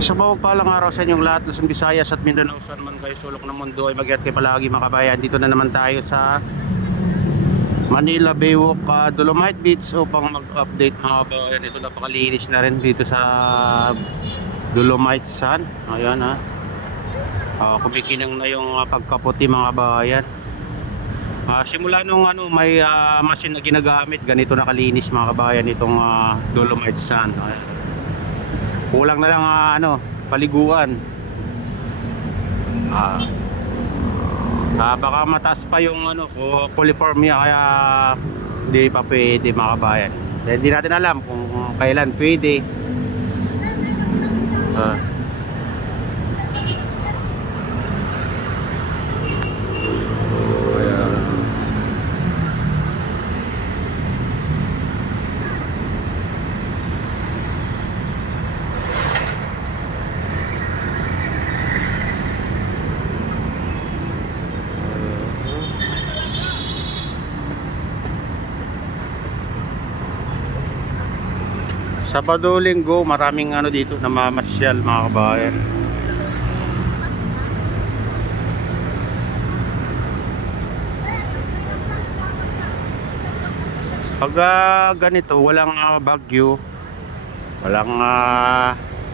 Sa mapagpalang araw sa inyong lahat, Luzon, Visayas at Mindanao, saan man kayo sulok ng mundo ay mag-ingat kayo palagi mga kabayan. Dito na naman tayo sa Manila Baywalk, Dolomite Beach upang mag-update mga kabayan. Ito napakalinis na rin dito sa Dolomite Sand. Ayan ha. Kumikinang na yung pagkaputi mga kabayan. Simula nung may machine na ginagamit, ganito nakalinis mga kabayan itong Dolomite Sand. Ayan. Kulang na lang paliguan. Baka mataas pa yung coliformia kaya hindi pa pwede mga kabayan. Hindi natin alam kung kailan pwede. Sabado, Linggo, maraming dito namamasyal mga kabayan. Pag ganito, walang bagyo, walang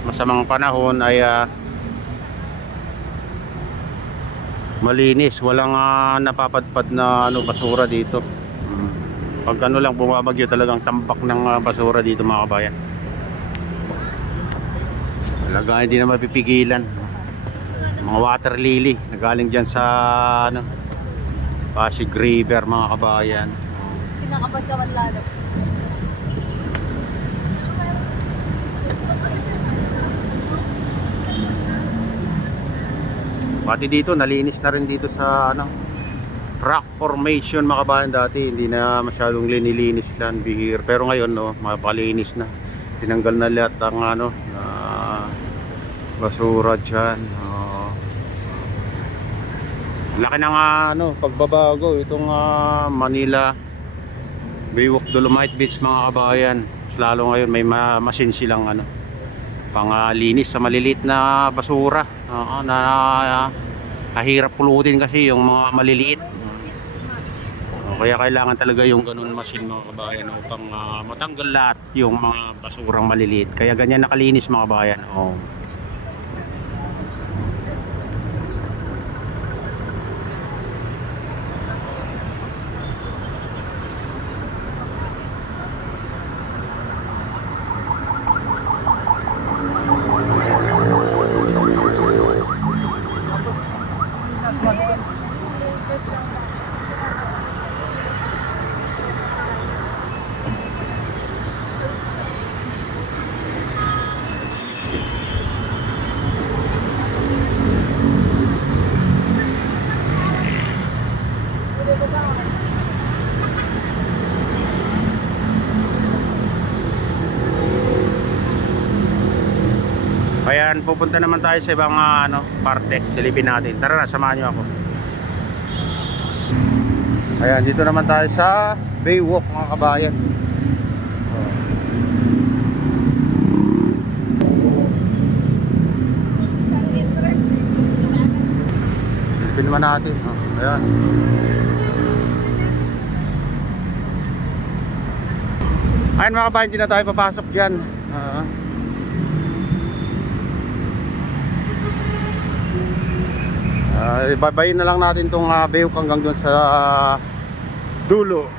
masamang panahon ay malinis, walang napapadpad na basura dito. Pag lang bumabagyo, talagang tambak ng basura dito mga kabayan. Talaga hindi na mapipigilan. Mga water lily na galing dyan sa Pasig River mga kabayan. Pinakapad ka man lalo. Pati dito nalinis na rin dito sa rock formation mga kabayan. Dati hindi na masyadong linilinis lang, bihir, pero ngayon mapalinis na, tinanggal na lahat ang basura dyan. Laki ng pagbabago itong Manila Baywalk Dolomite Beach mga kabayan. Lalo ngayon may machine silang panglinis sa maliliit na basura na kahirap pulutin kasi yung mga maliliit. Kaya kailangan talaga yung ganun machine mga kabayan upang matanggal lahat yung mga basurang maliliit. Kaya ganyan nakalinis mga kabayan. Ayan, pupunta naman tayo sa ibang parte. Silipin natin. Tara na, samahan nyo ako. Ayan, dito naman tayo sa Baywalk mga kabayan. Silipin naman natin. Ayan. Ayan mga kabayan, hindi na tayo papasok dyan. Ibabayin na lang natin itong Baywalk hanggang doon sa dulo.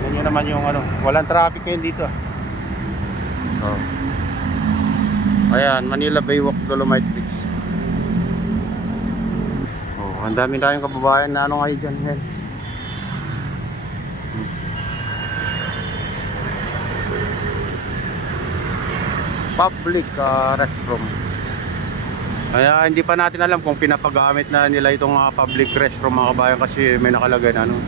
Ganyan naman yung walang traffic ngayon dito. Ayan, Manila Baywalk Dolomite Beach. Ang dami tayong kababayan na ngayon dyan. Public restroom. Kaya hindi pa natin alam kung pinapagamit na nila itong public restroom mga kabayan, kasi may nakalagay na yan.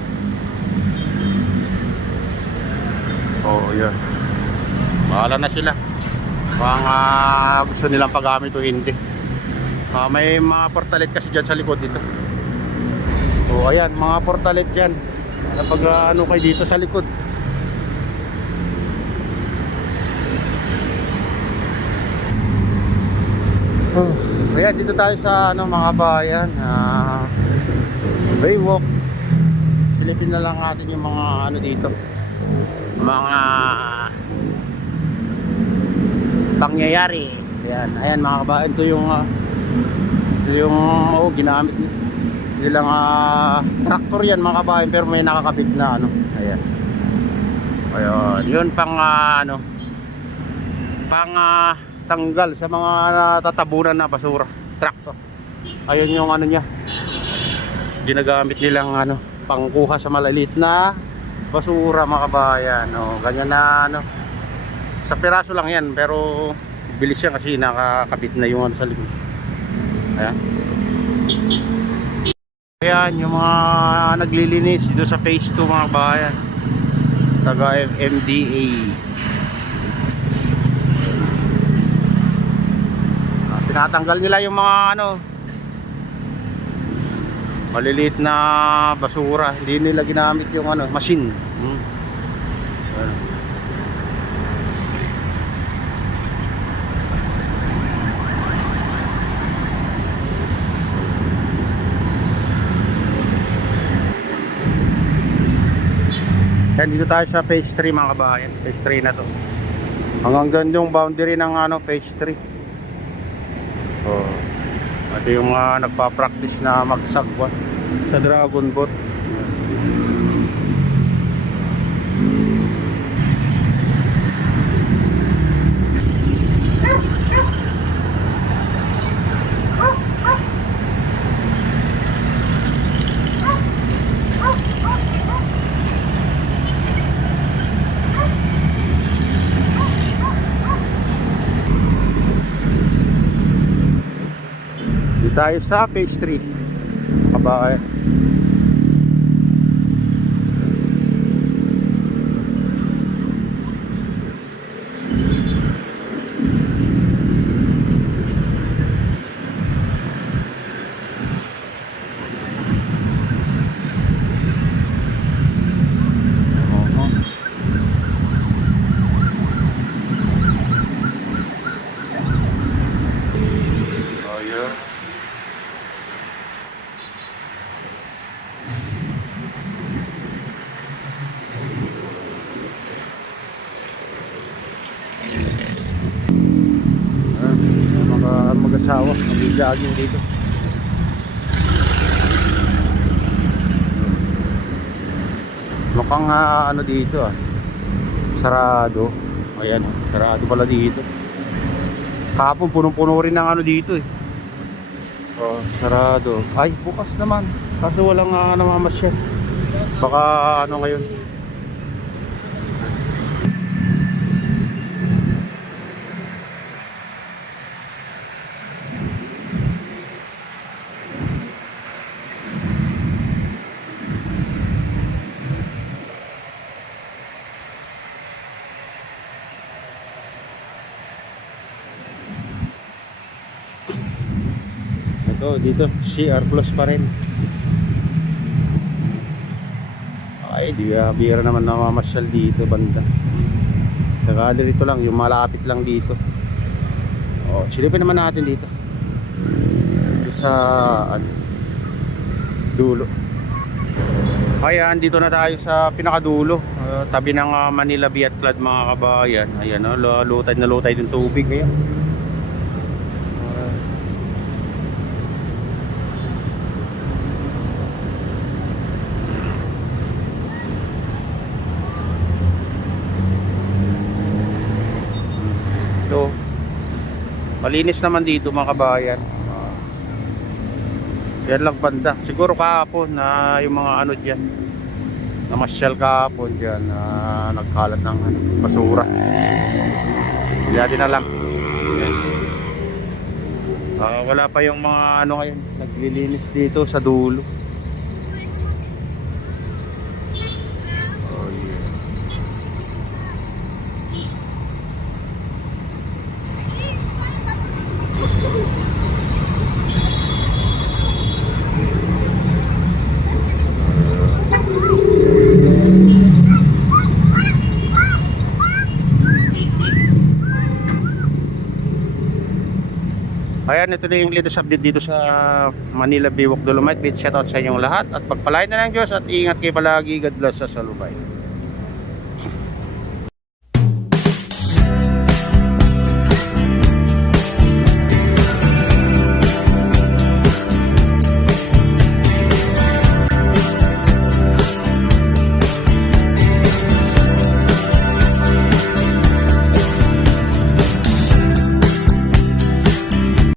Bahala na sila kung gusto nilang paggamit o hindi. May mga portalet kasi dyan sa likod dito. Ayan, mga portalet dyan. Pag kayo dito sa likod. Kaya dito tayo sa ano mga bayan, Baywalk. Silipin na lang natin yung mga ano dito, mga pangyayari. Ayan, ayan mga kabayan, ito yung ginamit nilang traktor yan mga kabayan, pero may nakakabit na ano. Ayan. Ayun, yun pang ano, pang tanggal sa mga tatabunan na basura, traktor. Ayun yung ano niya, ginagamit nilang ano, pangkuha sa malaliit na basura mga kabayan. O, ganyan na ano, sa piraso lang yan, pero bilis yan kasi nakakabit na yung ano sa likod. Ayan. Ayan yung mga naglilinis dito sa phase 2 mga kabayan, taga MDA. Tinatanggal nila yung mga ano, maliliit na basura. Hindi nila ginamit yung ano, machine. Yan, dito tayo sa phase 3 mga kabayan. Phase 3 na to. Hanggang doon yung boundary ng ano, phase 3. Oh. Ito yung nagpa-practice na magsagwa sa dragon boat. Tayo sa phase 3 kabayan. Mag-asawa, mag-jogging dito. Mukhang ano dito sarado. Ayan, sarado pala dito. Kahapon punong-puno rin ng ano dito Oh, sarado. Ay, bukas naman. Kaso walang namamasyal. Baka ano ngayon. Dito CR Plus pa rin. Ay, bira naman namamasyal dito banda. Saka dito lang, yung malapit lang dito. Silipin naman natin dito. Sa dulo. Ayan, dito na tayo sa pinakadulo. Tabi ng Manila Biat Club mga kabayan. Ayan, lutay na lutay yung tubig ngayon. Malinis naman dito mga kabayan. Yan lang banda. Siguro kahapon na yung mga ano dyan, namasyal kahapon dyan, nagkalat ng basura. Kaya din na lang. Wala pa yung mga ano ngayon, naglilinis dito sa dulo. Ayan, ito na yung latest update dito sa Manila Baywalk Dolomite Beach. Shoutout sa inyong lahat at pagpalain na ng Diyos at ingat kayo palagi. God bless sa Salubay.